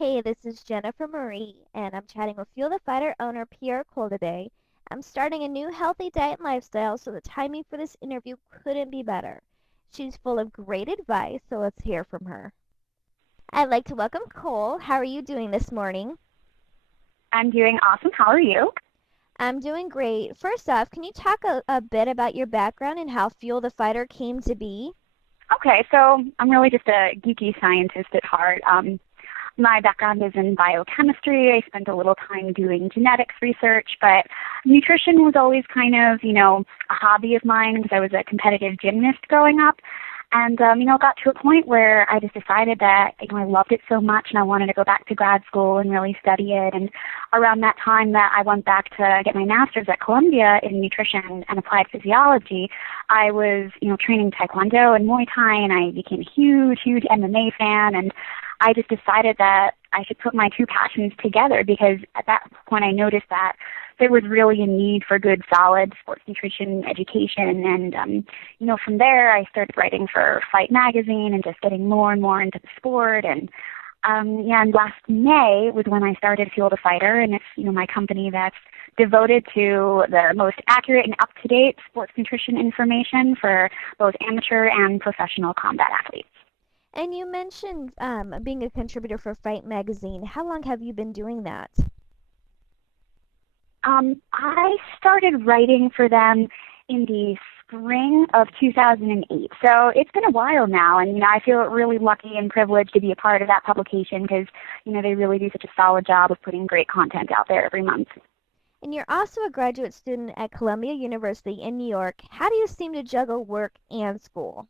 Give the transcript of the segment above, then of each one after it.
Hey, this is Jennifer Marie, and I'm chatting with Fuel the Fighter owner Pierre Cole today. I'm starting a new healthy diet and lifestyle, so the timing for this interview couldn't be better. She's full of great advice, so let's hear from her. I'd like to welcome Cole. How are you doing this morning? I'm doing awesome. How are you? I'm doing great. First off, can you talk a bit about your background and how Fuel the Fighter came to be? Okay, so I'm really just a geeky scientist at heart. My background is in biochemistry. I spent a little time doing genetics research, but nutrition was always kind of, a hobby of mine because I was a competitive gymnast growing up. And, it got to a point where I just decided that, I loved it so much and I wanted to go back to grad school and really study it. And around that time that I went back to get my master's at Columbia in nutrition and applied physiology, I was, training Taekwondo and Muay Thai, and I became a huge MMA fan. And I just decided that I should put my two passions together because at that point I noticed that there was really a need for good, solid sports nutrition education. And, from there I started writing for Fight Magazine and just getting more and more into the sport. And last May was when I started Fuel the Fighter, and it's, my company that's devoted to the most accurate and up-to-date sports nutrition information for both amateur and professional combat athletes. And you mentioned being a contributor for Fight Magazine. How long have you been doing that? I started writing for them in the spring of 2008. So it's been a while now, and I feel really lucky and privileged to be a part of that publication because they really do such a solid job of putting great content out there every month. And you're also a graduate student at Columbia University in New York. How do you seem to juggle work and school?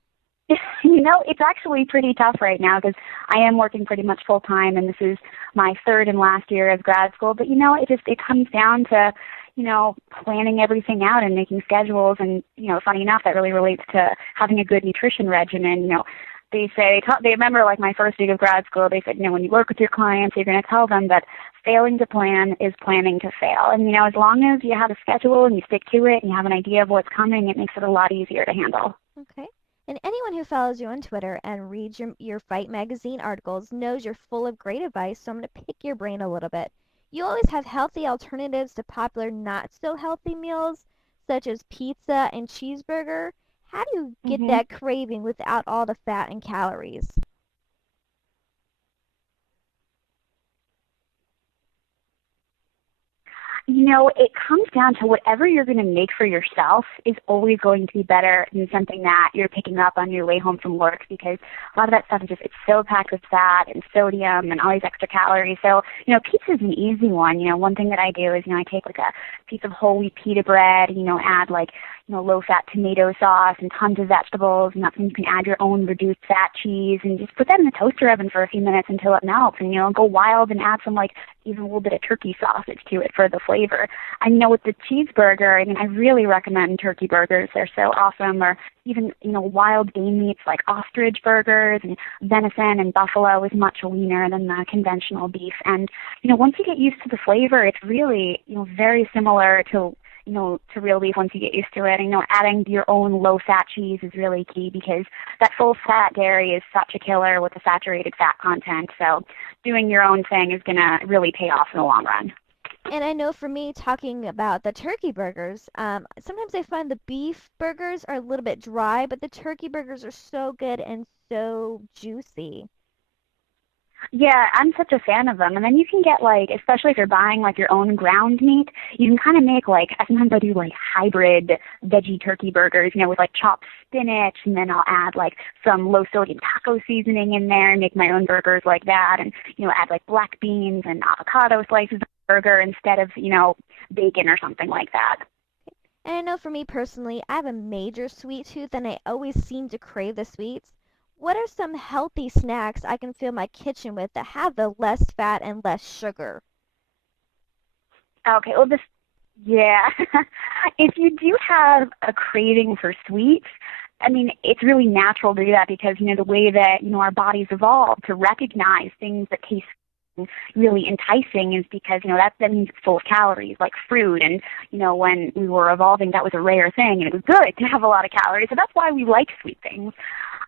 It's actually pretty tough right now because I am working pretty much full time, and this is my third and last year of grad school. But it comes down to planning everything out and making schedules. And funny enough, that really relates to having a good nutrition regimen. They remember like my first week of grad school. They said, when you work with your clients, you're going to tell them that failing to plan is planning to fail. And as long as you have a schedule and you stick to it and you have an idea of what's coming, it makes it a lot easier to handle. Okay. And anyone who follows you on Twitter and reads your Fight Magazine articles knows you're full of great advice, so I'm going to pick your brain a little bit. You always have healthy alternatives to popular not so healthy meals, such as pizza and cheeseburger. How do you get hmm that craving without all the fat and calories? It comes down to whatever you're going to make for yourself is always going to be better than something that you're picking up on your way home from work because a lot of that stuff is just, it's so packed with fat and sodium and all these extra calories. So, pizza is an easy one. One thing that I do is, I take like a piece of whole wheat pita bread, add like, low-fat tomato sauce and tons of vegetables, and that's when you can add your own reduced fat cheese and just put that in the toaster oven for a few minutes until it melts and, go wild and add some like even a little bit of turkey sausage to it for the flavor. And, with the cheeseburger, I really recommend turkey burgers. They're so awesome. Or even, wild game meats like ostrich burgers, and venison and buffalo is much leaner than the conventional beef. And, once you get used to the flavor, it's really, very similar to real beef once you get used to it. Adding your own low-fat cheese is really key because that full-fat dairy is such a killer with the saturated fat content. So doing your own thing is going to really pay off in the long run. And I know for me, talking about the turkey burgers, sometimes I find the beef burgers are a little bit dry, but the turkey burgers are so good and so juicy. Yeah, I'm such a fan of them. And then you can get like, especially if you're buying like your own ground meat, you can kind of make like, sometimes I do like hybrid veggie turkey burgers, with like chopped spinach, and then I'll add like some low sodium taco seasoning in there and make my own burgers like that. And, add like black beans and avocado slices of burger instead of, bacon or something like that. And I know for me personally, I have a major sweet tooth and I always seem to crave the sweets. What are some healthy snacks I can fill my kitchen with that have the less fat and less sugar? Okay, well, yeah. If you do have a craving for sweets, it's really natural to do that because, the way that, our bodies evolved to recognize things that taste really enticing is because, that means it's full of calories, like fruit. And, when we were evolving, that was a rare thing, and it was good to have a lot of calories. So that's why we like sweet things.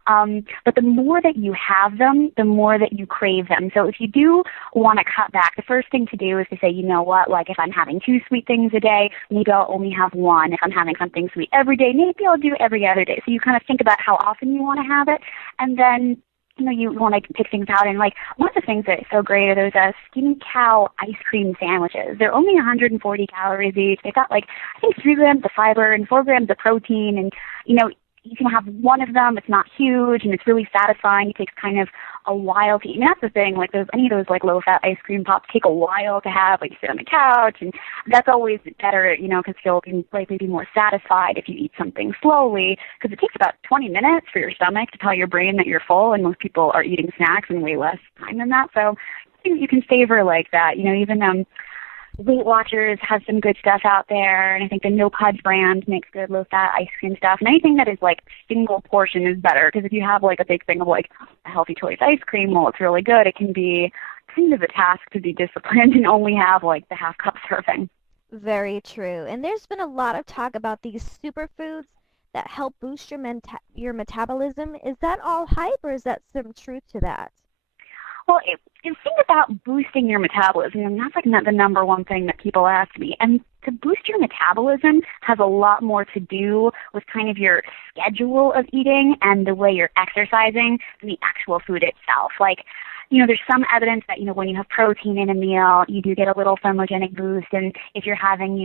But the more that you have them, the more that you crave them. So if you do want to cut back, the first thing to do is to say, you know what, like if I'm having 2 sweet things a day, maybe I'll only have one. If I'm having something sweet every day, maybe I'll do every other day. So you kind of think about how often you want to have it, and then you want to pick things out. And like one of the things that's so great are those skinny cow ice cream sandwiches. They're only 140 calories each. They've got like I think 3 grams of fiber and 4 grams of protein, and you can have one of them. It's not huge, and it's really satisfying. It takes kind of a while to eat. And that's the thing. Like any of those like low-fat ice cream pops take a while to have. Like you sit on the couch, and that's always better, because you'll likely be more satisfied if you eat something slowly. Because it takes about 20 minutes for your stomach to tell your brain that you're full, and most people are eating snacks in way less time than that. So you can savor like that. Even Weight Watchers has some good stuff out there, and I think the No Pudge brand makes good low-fat ice cream stuff. And anything that is like single portion is better, because if you have like a big thing of like a Healthy Choice ice cream, well, it's really good. It can be kind of a task to be disciplined and only have like the half cup serving. Very true. And there's been a lot of talk about these superfoods that help boost your metabolism. Is that all hype, or is that some truth to that? Well, the thing about boosting your metabolism, and that's like the number one thing that people ask me, and to boost your metabolism has a lot more to do with kind of your schedule of eating and the way you're exercising than the actual food itself. Like, there's some evidence that, when you have protein in a meal, you do get a little thermogenic boost. And if you're having,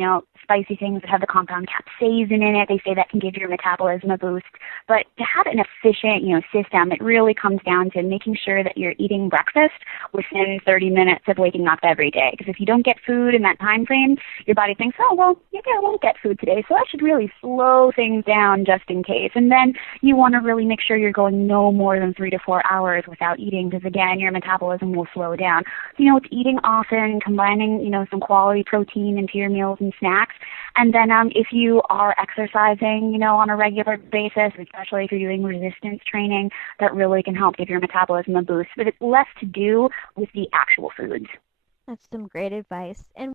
spicy things that have the compound capsaicin in it, they say that can give your metabolism a boost. But to have an efficient, system, it really comes down to making sure that you're eating breakfast within 30 minutes of waking up every day. Because if you don't get food in that time frame, your body thinks, oh, well, maybe I won't get food today, so I should really slow things down just in case. And then you want to really make sure you're going no more than 3 to 4 hours without eating, because again, your metabolism will slow down. So, it's eating often, combining, some quality protein into your meals and snacks. And then if you are exercising, on a regular basis, especially if you're doing resistance training, that really can help give your metabolism a boost. But it's less to do with the actual foods. That's some great advice. And